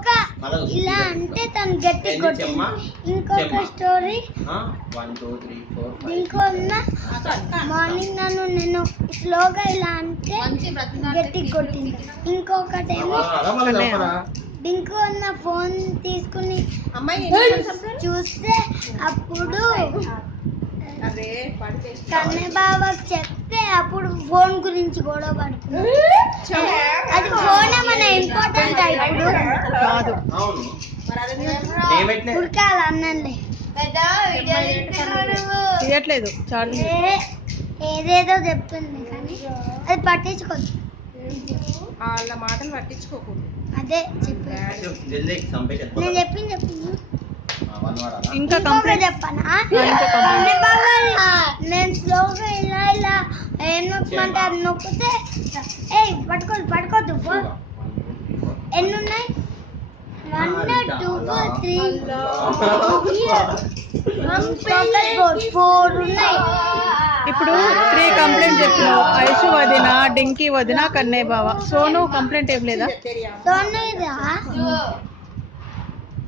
స్లోగా ఇలా అంటే తను గట్టి కొట్టింది. ఇంకొక స్టోరీ ఇంకో మార్నింగ్ నేను స్లోగా ఇలా అంటే గట్టి కొట్టింది. ఇంకొకటేమో డింకు అన్న ఫోన్ తీసుకుని చూస్తే అప్పుడు కన్నయ్య బాబాకి చెప్తే అప్పుడు ఫోన్ గురించి గొడవ పడుతుంది. అది ఫోన్ ఏమన్నా ఇంపార్టెంట్ ఇప్పుడు కాదు. ఉడకాలి అన్నండి తీయట్లేదు ఏదేదో చెప్తుంది కానీ అది పట్టించుకోదు. వాళ్ళ మాటలు పట్టించుకోకూడదు. అదే నేను చెప్పింది ఇంకా చెప్పనా? నేను స్లోగా ఇలా ఇలా ఏం నొక్కమంటే అది నొక్కితే పట్టుకోద్దు ఎన్ని ఉన్నాయి? 1 2 3 4 ఉన్నాయి. ఇప్పుడు 3 కంప్లైంట్ చెప్పినావు. ఐషు వదిన, డింకీ వదిన, కన్నయ్య బావ. సోను కంప్లైంట్ ఏం లేదా? సోను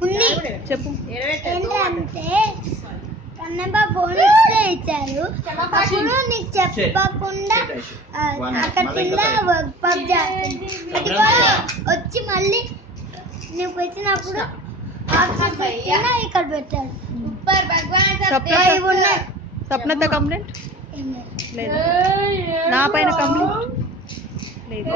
ఉంది చెప్పు. ఏంటంటే కన్నయ్య ఫోన్ ఇస్తే ఇచ్చారు. అప్పుడు నీకు చెప్పకుండా అక్కడ కింద వర్క్ చేస్తుంది. అది కూడా వచ్చి మళ్ళీ నువ్వు పెట్టినప్పుడు ఇక్కడ పెట్టాడు. స్వప్నత కంప్లైంట్ లేదు. నా పైన కంప్లైంట్ లేదు.